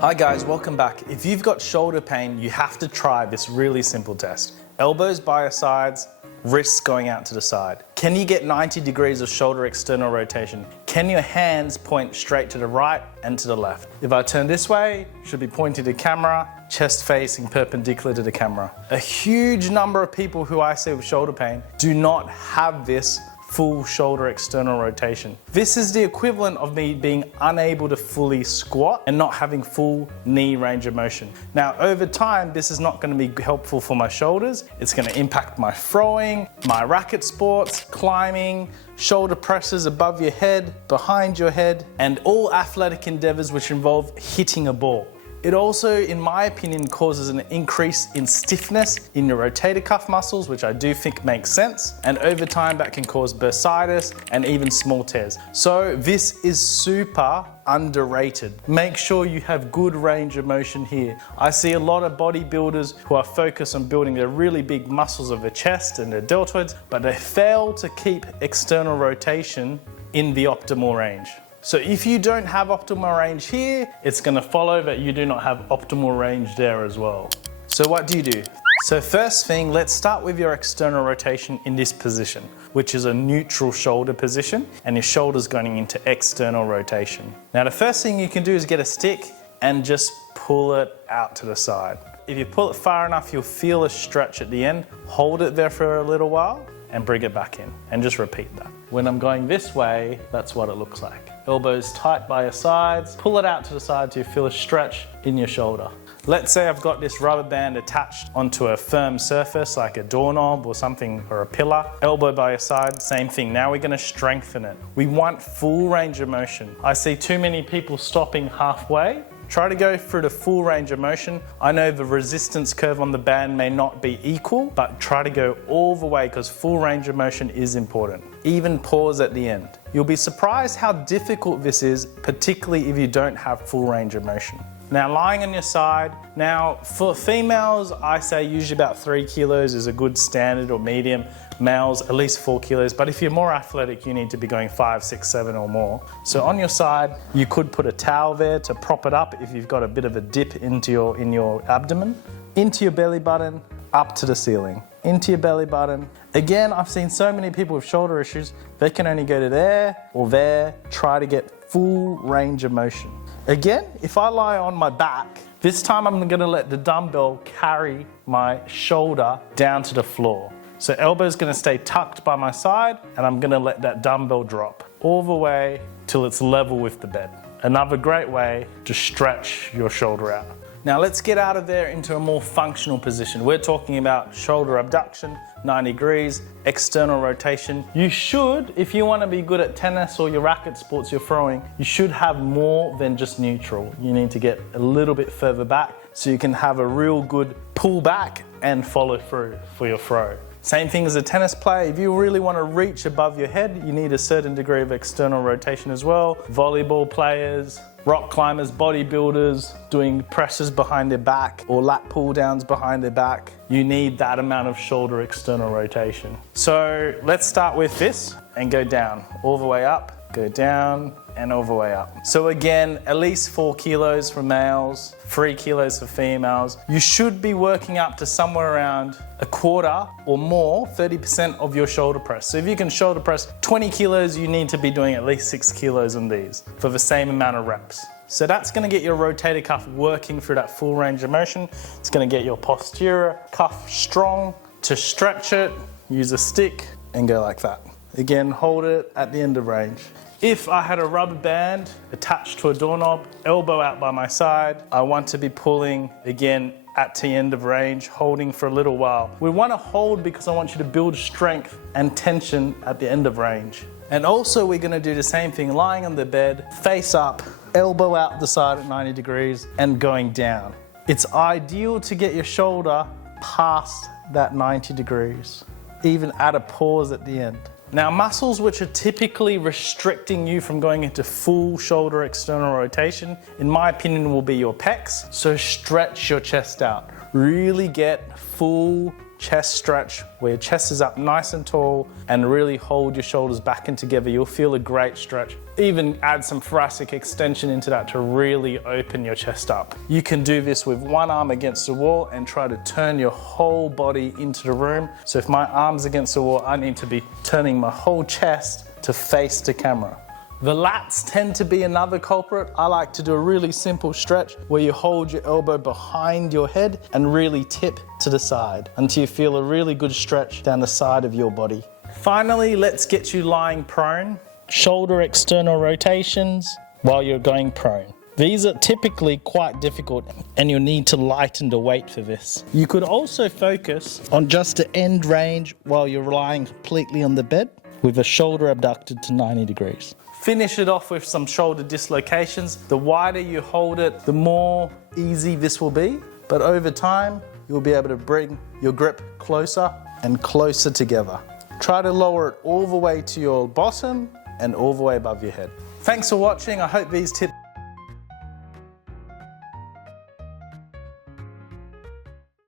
Hi guys, welcome back. If you've got shoulder pain, you have to try this really simple test. Elbows by your sides, wrists going out to the side. Can you get 90 degrees of shoulder external rotation? Can your hands point straight to the right and to the left? If I turn this way, should be pointing to camera, chest facing perpendicular to the camera. A huge number of people who I see with shoulder pain do not have this full shoulder external rotation. This is the equivalent of me being unable to fully squat and not having full knee range of motion. Now, over time, this is not going to be helpful for my shoulders. It's going to impact my throwing, my racket sports, climbing, shoulder presses above your head, behind your head, and all athletic endeavors which involve hitting a ball. It also, in my opinion, causes an increase in stiffness in your rotator cuff muscles, which I do think makes sense. And over time, that can cause bursitis and even small tears. So this is super underrated. Make sure you have good range of motion here. I see a lot of bodybuilders who are focused on building their really big muscles of their chest and their deltoids, but they fail to keep external rotation in the optimal range. So if you don't have optimal range here, it's going to follow that you do not have optimal range there as well. So what do you do? So first thing, let's start with your external rotation in this position, which is a neutral shoulder position, and your shoulder's going into external rotation. Now the first thing you can do is get a stick and just pull it out to the side. If you pull it far enough, you'll feel a stretch at the end. Hold it there for a little while and bring it back in, and just repeat that. When I'm going this way, that's what it looks like. Elbows tight by your sides, pull it out to the side till you feel a stretch in your shoulder. Let's say I've got this rubber band attached onto a firm surface like a doorknob or something, or a pillar. Elbow by your side, same thing. Now we're going to strengthen it. We want full range of motion. I see too many people stopping halfway. Try to go through the full range of motion. I know the resistance curve on the band may not be equal, but try to go all the way because full range of motion is important. Even pause at the end. You'll be surprised how difficult this is, particularly if you don't have full range of motion. Now lying on your side. Now for females, I say usually about 3 kilos is a good standard or medium. Males, at least 4 kilos. But if you're more athletic, you need to be going 5, 6, 7 or more. So on your side, you could put a towel there to prop it up if you've got a bit of a dip in your abdomen, into your belly button, up to the ceiling, into your belly button. Again, I've seen so many people with shoulder issues, they can only go to there or there. Try to get full range of motion. Again, if I lie on my back, this time I'm going to let the dumbbell carry my shoulder down to the floor. So elbow's going to stay tucked by my side, and I'm going to let that dumbbell drop all the way till it's level with the bed. Another great way to stretch your shoulder out. Now let's get out of there into a more functional position. We're talking about shoulder abduction, 90 degrees, external rotation. You should, if you want to be good at tennis or your racket sports you're throwing, you should have more than just neutral. You need to get a little bit further back so you can have a real good pull back and follow through for your throw. Same thing as a tennis player. If you really want to reach above your head, you need a certain degree of external rotation as well. Volleyball players, rock climbers, bodybuilders, doing presses behind their back or lat pull downs behind their back. You need that amount of shoulder external rotation. So let's start with this and go down, all the way up, go down and all the way up. So again, at least 4 kilos for males, 3 kilos for females. You should be working up to somewhere around a quarter or more, 30% of your shoulder press. So if you can shoulder press 20 kilos, you need to be doing at least 6 kilos on these for the same amount of reps. So that's going to get your rotator cuff working through that full range of motion. It's going to get your posterior cuff strong. To stretch it, use a stick and go like that. Again, hold it at the end of range. If I had a rubber band attached to a doorknob, elbow out by my side, I want to be pulling again at the end of range, holding for a little while. We want to hold because I want you to build strength and tension at the end of range. And also we're going to do the same thing, lying on the bed, face up, elbow out the side at 90 degrees and going down. It's ideal to get your shoulder past that 90 degrees, even add a pause at the end. Now, muscles which are typically restricting you from going into full shoulder external rotation, in my opinion, will be your pecs. So stretch your chest out. Really get full chest stretch where your chest is up nice and tall and really hold your shoulders back and together. You'll feel a great stretch. Even add some thoracic extension into that to really open your chest up. You can do this with one arm against the wall and try to turn your whole body into the room. So if my arm's against the wall, I need to be turning my whole chest to face the camera. The lats tend to be another culprit. I like to do a really simple stretch where you hold your elbow behind your head and really tip to the side until you feel a really good stretch down the side of your body. Finally, let's get you lying prone. Shoulder external rotations while you're going prone. These are typically quite difficult and you'll need to lighten the weight for this. You could also focus on just the end range while you're lying completely on the bed with a shoulder abducted to 90 degrees. Finish it off with some shoulder dislocations. The wider you hold it, the more easy this will be. But over time, you'll be able to bring your grip closer and closer together. Try to lower it all the way to your bottom and all the way above your head. Thanks for watching. I hope these tips